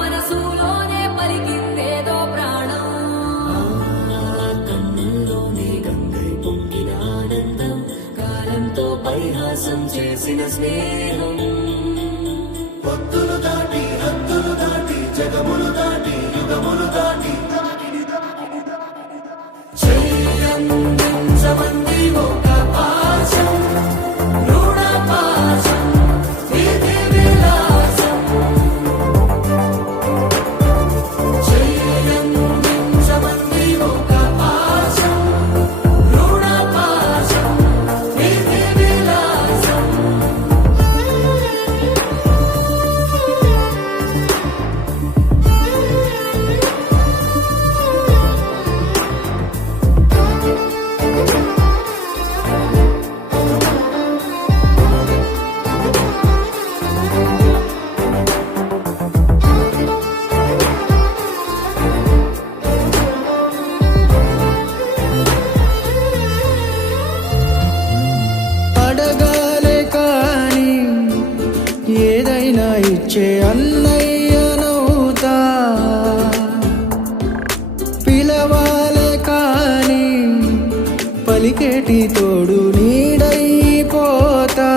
మనసులోనే పలికిందేదో ప్రాణం. కన్నుల్లోనే గంగై పొంగిన ఆనందం, కాలంతో పరిహాసం చేసిన స్నేహం. పొత్తులు దాటి హద్దులు దాటి జగములు దాటి యుగములు దాటి చెయ్యందించమంది ఒక పాశం, రుణ పాశం, విధి విలాసం. చెయ్యందించమంది ఒక పాశం, రుణ పాశం, విధి విలాసం. అడగాలే కాని ఏదైనా ఇచ్చే అన్నయ్యనవుతా, పిలవాలే కాని పలికేటి తోడు నీడైపోతా.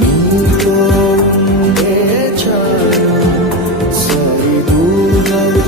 నీతో ఉండే చాలు సరిదూరలు